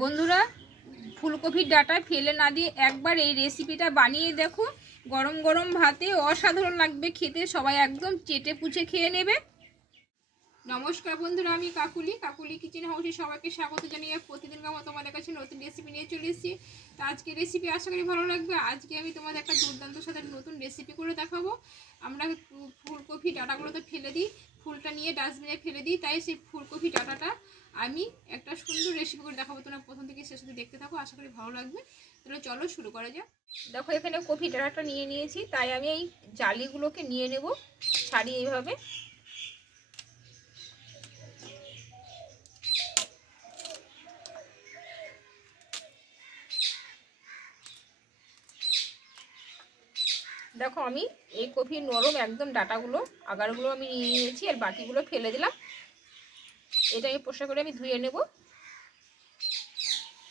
বন্ধুরা, ফুলকপির ডাটা ফেলে না দিয়ে একবার এই রেসিপিটা বানিয়ে দেখো। গরম গরম ভাতে অসাধারণ লাগবে খেতে, সবাই একদম চেটে পুচে খেয়ে নেবে। নমস্কার বন্ধুরা, আমি কাকুলি। কাকুলি কিচেন হাউসে সবাইকে স্বাগত জানিয়ে প্রতিদিন মতো তোমাদের কাছে নতুন রেসিপি নিয়ে চলে এসেছি। তো আজকে রেসিপি আশা করি ভালো লাগবে। আজকে আমি তোমাদের একটা দুর্দান্ত সাথে নতুন রেসিপি করে দেখাবো। আমরা ফুলকপি ডাটাগুলো তো ফেলে দিই, ফুলটা নিয়ে ডাস্টবিনে ফেলে দিই, তাই সেই ফুলকপি ডাটাটা আমি একটা সুন্দর রেসিপি করে দেখাবো, তোমরা প্রথম থেকে শেষ দেখতে থাকো, আশা করি ভালো লাগবে। তাহলে চলো শুরু করা যাক। দেখো, এখানে কপি ডাটাটা নিয়ে নিয়েছি, তাই আমি এই জালিগুলোকে নিয়ে নেব ছাড়িয়ে এইভাবে। দেখো, আমি এই কফি নরম একদম ডাটাগুলো, আগারগুলো আমি নিয়ে নিয়েছি, আর বাকিগুলো ফেলে দিলাম। এটা আমি পোষা করে আমি ধুয়ে নেব।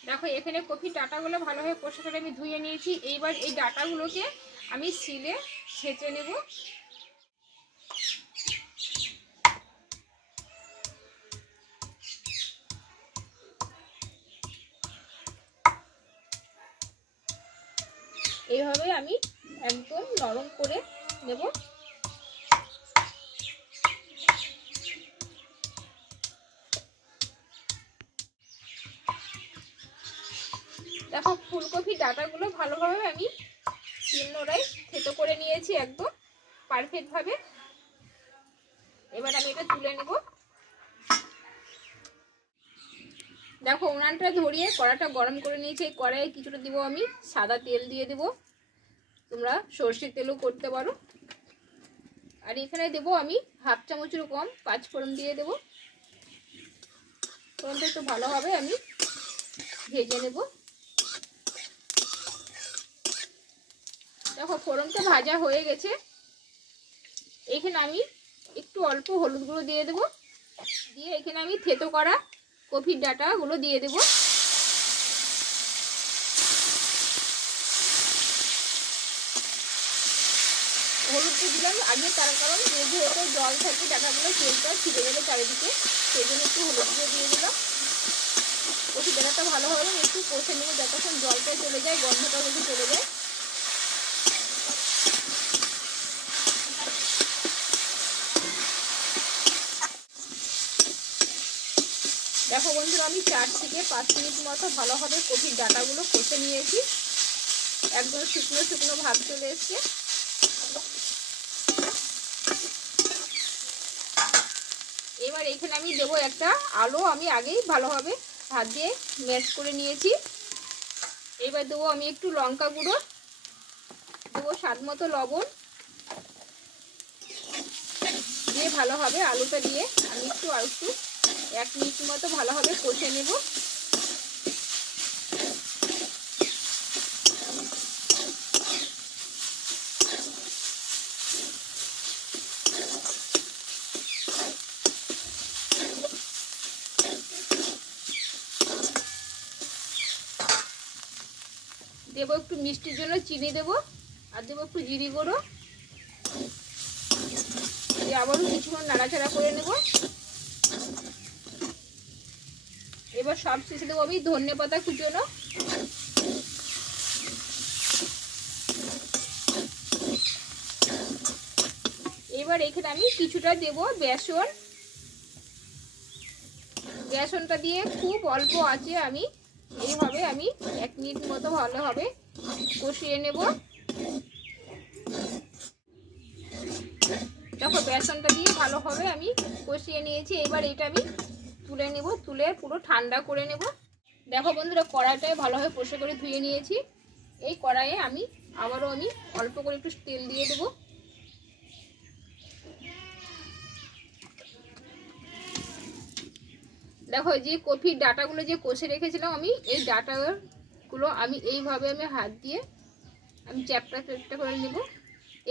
দেখো, এখানে কফি ডাটাগুলো ভালোভাবে পোষা করে আমি ধুয়ে নিয়েছি। এইবার এই ডাটাগুলোকে আমি সিলে সেচে নেব। এইভাবে আমি একদম নরম করে নেব। দেখো, ফুলকপি ডাটাগুলো ভালোভাবে আমি শিলনোড়াই থেতো করে নিয়েছি একদম পারফেক্টভাবে। এবার আমি এটা তুলে নেব। দেখো, উনানটা ধরিয়ে কড়াটা গরম করে নিয়েছি। এই কড়াইয়ে কিছুটা দিব আমি, সাদা তেল দিয়ে দেব। তোমরা সর্ষের তেলও করতে পারো। আর এখানে দেব আমি হাফ চামচের কম পাঁচ ফোড়ন দিয়ে দেব। ফোড়নটা একটু ভালোভাবে আমি ভেজে নেব। দেখো, ফোড়নটা ভাজা হয়ে গেছে। এখানে আমি একটু অল্প হলুদ গুঁড়ো দিয়ে দেব। দিয়ে এখানে আমি থেতো করা কফির ডাটাগুলো দিয়ে দেব। হলুদটা দিলাম। আগে তার কারণ যদি যেহেতু জল থাকে, ডাটাগুলো তেলটা ছিঁড়ে যাবে চারিদিকে সেই জন্য একটু হলুদ দিয়ে দিয়ে দিলাম। কফি ডাটাটা ভালোভাবে একটু কষে নেব যতক্ষণ জলটা চলে যায়, গন্ধটা যদি চলে যায়। দেখো বন্ধুরা, আমি চার থেকে পাঁচ মিনিট মতো ভালোভাবে কফির ডাটাগুলো কষে নিয়েছি। একদম শুকনো শুকনো ভাব চলে এসছে। এবার এখানে আমি দেবো একটা আলু। আমি আগেই ভালোভাবে হাত দিয়ে ম্যাশ করে নিয়েছি। এবার দেবো আমি একটু লঙ্কা গুঁড়ো। দেবো স্বাদ মতো লবণ। দিয়ে ভালোভাবে আলুটা দিয়ে আমি একটু আর একটু এক মিনিট মতো ভালোভাবে কষে নেব। দেবো একটু মিষ্টির জন্য চিনি দেবো, আর দেবো একটু জিরি গুঁড়ো। দিয়ে আবারও কিছুক্ষণ নাড়াচাড়া করে নেব। এবার সব শেষে দেবো আমি ধনে পাতা কুচোনো। এবার এখানে আমি কিছুটা দেব বেসন। বেসনটা দিয়ে খুব অল্প আছে আমি এইভাবে আমি এক মিনিট মতো ভালোভাবে কষিয়ে নেব। দেখো, বেসনটা দিয়ে ভালোভাবে আমি কষিয়ে নিয়েছি। এবার এটা আমি তুলে নেব, তুলে পুরো ঠান্ডা করে নেব। দেখো বন্ধুরা, কড়াইটায় ভালোভাবে কষে করে ধুয়ে নিয়েছি। এই কড়াইয়ে আমি আবারও আমি অল্প করে একটু তেল দিয়ে দেবো। দেখো, যে কফির ডাটাগুলো যে কষে রেখেছিলাম আমি, এই ডাটাগুলো আমি এইভাবে আমি হাত দিয়ে আমি চ্যাপটা চ্যাপটা করে নেব।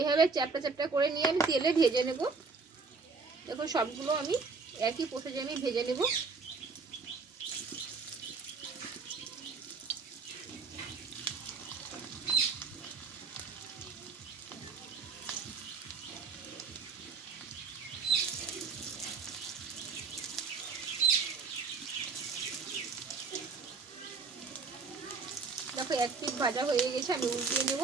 এভাবে চ্যাপটা চ্যাপটা করে নিয়ে আমি তেলে ভেজে নেব। দেখো, সবগুলো আমি একই প্রসেসে আমি ভেজে নেব। দেখো এক পিস ভাজা হয়ে গেছে আমি উল্টিয়ে নেব।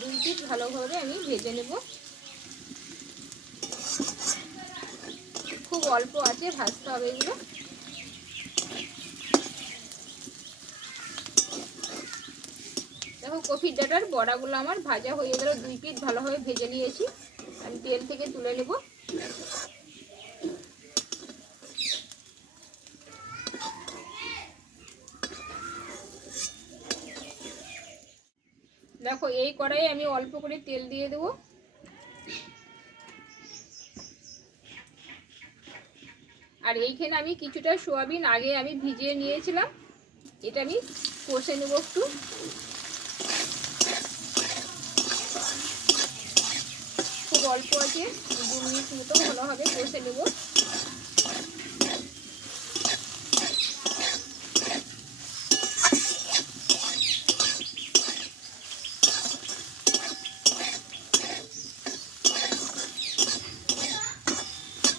দুই পিস ভালোভাবে আমি ভেজে নেব। খুব অল্প আছে, ভাজতে হবে এগুলো। দেখো, কফির ডাটার বড়াগুলো আমার ভাজা হয়ে গেল, দুই পিঠ ভালোভাবে ভেজে নিয়েছি। আমি তেল থেকে তুলে নেব। দেখো, এই কড়াই আমি অল্প করে তেল দিয়ে দেবো। আর এইখানে আমি কিছুটা সোয়াবিন আগে আমি ভিজিয়ে নিয়েছিলাম। এটা আমি কষে নেব একটু। খুব অল্প আছে, দু মিনিট মতো ভালোভাবে কষে নেব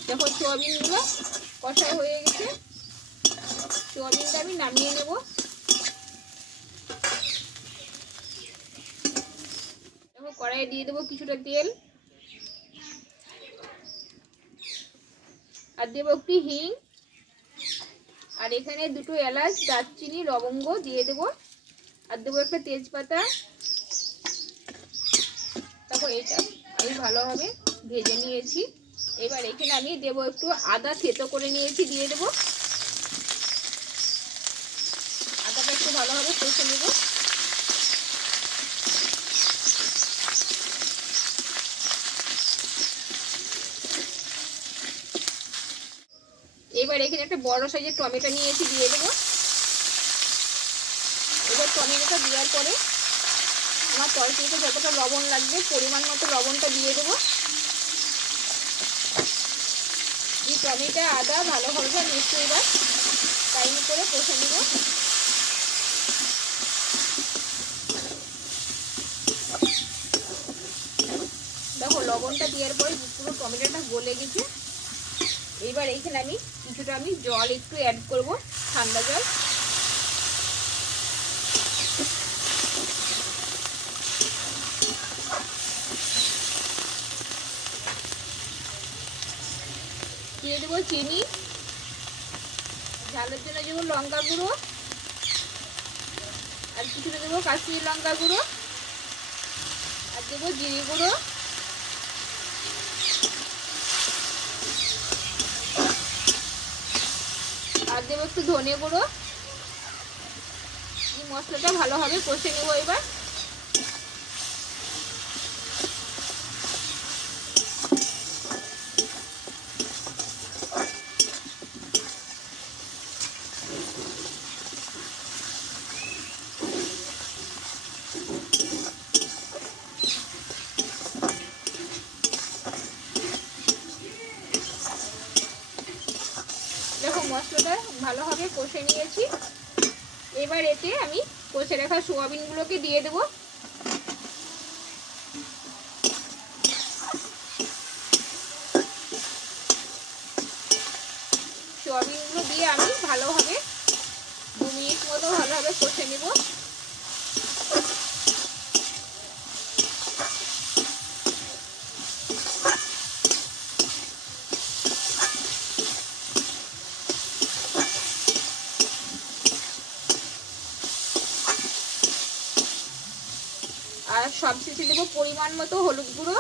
দেখো সোয়াবিনগুলো কষা হয়ে গেছে। সোয়াবিনটা আমি নামিয়ে নেব। কড়াইয়ে দিয়ে দেবো কিছুটা তেল। আর দেবো একটু হিং। আর এখানে দুটো এলাচ, দারচিনি, লবঙ্গ দিয়ে দেবো। আর দেবো একটা তেজপাতা। তারপর এটা আমি ভালোভাবে ভেজে নিয়েছি। এবার এখানে আমি দেব একটু আদা থেতো করে নিয়েছি, দিয়ে দেবো। আদাটা একটু ভালোভাবে কষে নেব। এবার এখানে একটা বড় সাইজের টমেটো নিয়েছি, দিয়ে দেবো। এবার টমেটোটা দেওয়ার পরে আমার তরকারিতে যতটা লবণ লাগবে, পরিমাণ মতো লবণটা দিয়ে দেবো এই টমেটো আদা ভালো আমি একটু এবার। টাইম করে কষে নেব। দেখো, লবণটা দেওয়ার পরে পুরো টমেটোটা গলে গেছে। এইবার এইখানে আমি কিছুটা আমি জল একটু অ্যাড করব, ঠান্ডা জল। দিয়ে দেবো চিনি। ঝালের জন্য দেবো লঙ্কা গুঁড়ো। আর কিছুটা দেবো কাশ্মীর লঙ্কা গুঁড়ো। আর দেবো জিরে গুঁড়ো। আর দেবো একটু ধনে গুঁড়ো। মশলাটা ভালোভাবে কষে নেব এবার দেখো মশলাটা ভালোভাবে কষে নিয়েছি। এবার এতে আমি কষে রাখা সোয়াবিনগুলোকে দিয়ে দেবো সোয়াবিনগুলো দিয়ে আমি ভালোভাবে দু মিনিট মতো ভালোভাবে কষে নেব আর সব শেষে দেবো পরিমাণ মতো হলুদ গুঁড়ো।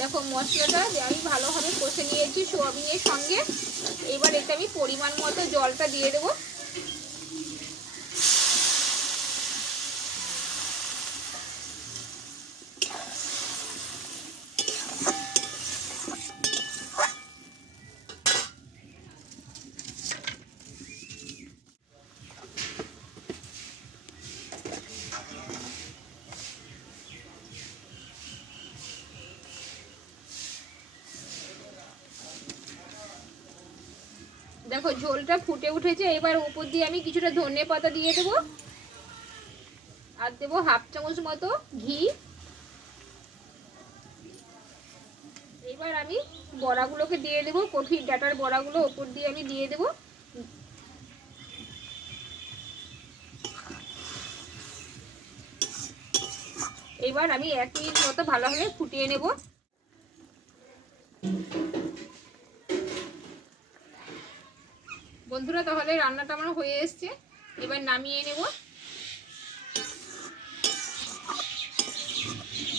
দেখো মশলাটা আমি ভালোভাবে কষে নিয়েছি সোয়াবিনের সঙ্গে। এবার এতে আমি পরিমাণ মতো জলটা দিয়ে দেবো। দেখো, ঝোলটা ফুটে উঠেছে, এবার উপর দিয়ে আমি কিছুটা ধনে পাতা দিয়ে দেবো। আর দেবো হাফ চামচ মতো ঘি। এবার আমি বড়াগুলোকে দিয়ে দেবো কফির ডাটার বড়াগুলো ওপর দিয়ে আমি দিয়ে দেবো। এবার আমি এক মিনিট মতো ভালোভাবে ফুটিয়ে নেব বন্ধুরা তাহলে রান্নাটা আমার হয়ে এসছে। এবার নামিয়ে নেব।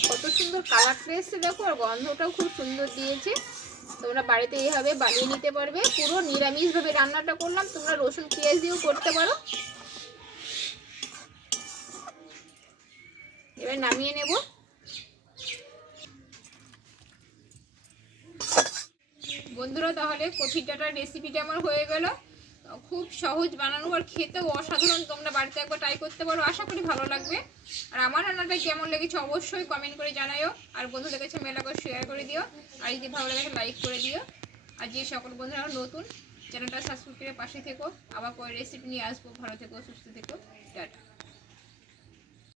কত সুন্দর কালারটা এসছে দেখো, আর গন্ধটাও খুব সুন্দর দিয়েছে। তোমরা বাড়িতে এইভাবে বানিয়ে নিতে পারবে। পুরো নিরামিষভাবে রান্নাটা করলাম। তোমরা রসুন পেঁয়াজ দিয়েও করতে পারো। এবার নামিয়ে নেব। বন্ধুরা, তাহলে কফি ডাটার রেসিপিটা আমার হয়ে গেল। খুব সহজ বানানো আর খেতেও অসাধারণ। তোমরা বাড়িতে একবার ট্রাই করতে পারো, আশা করি ভালো লাগবে। আর আমার রান্নাটা কেমন লেগেছে অবশ্যই কমেন্ট করে জানাইও আর বন্ধুদের কাছে মেলা করে শেয়ার করে দিও। আর যদি ভালো লাগে লাইক করে দিও। আর যে সকল বন্ধুরা নতুন চ্যানেলটা সাবস্ক্রাইব করে পাশে থেকো। আবার পরে রেসিপি নিয়ে আসব। ভালো থেকো, সুস্থ থেকো। টাটা।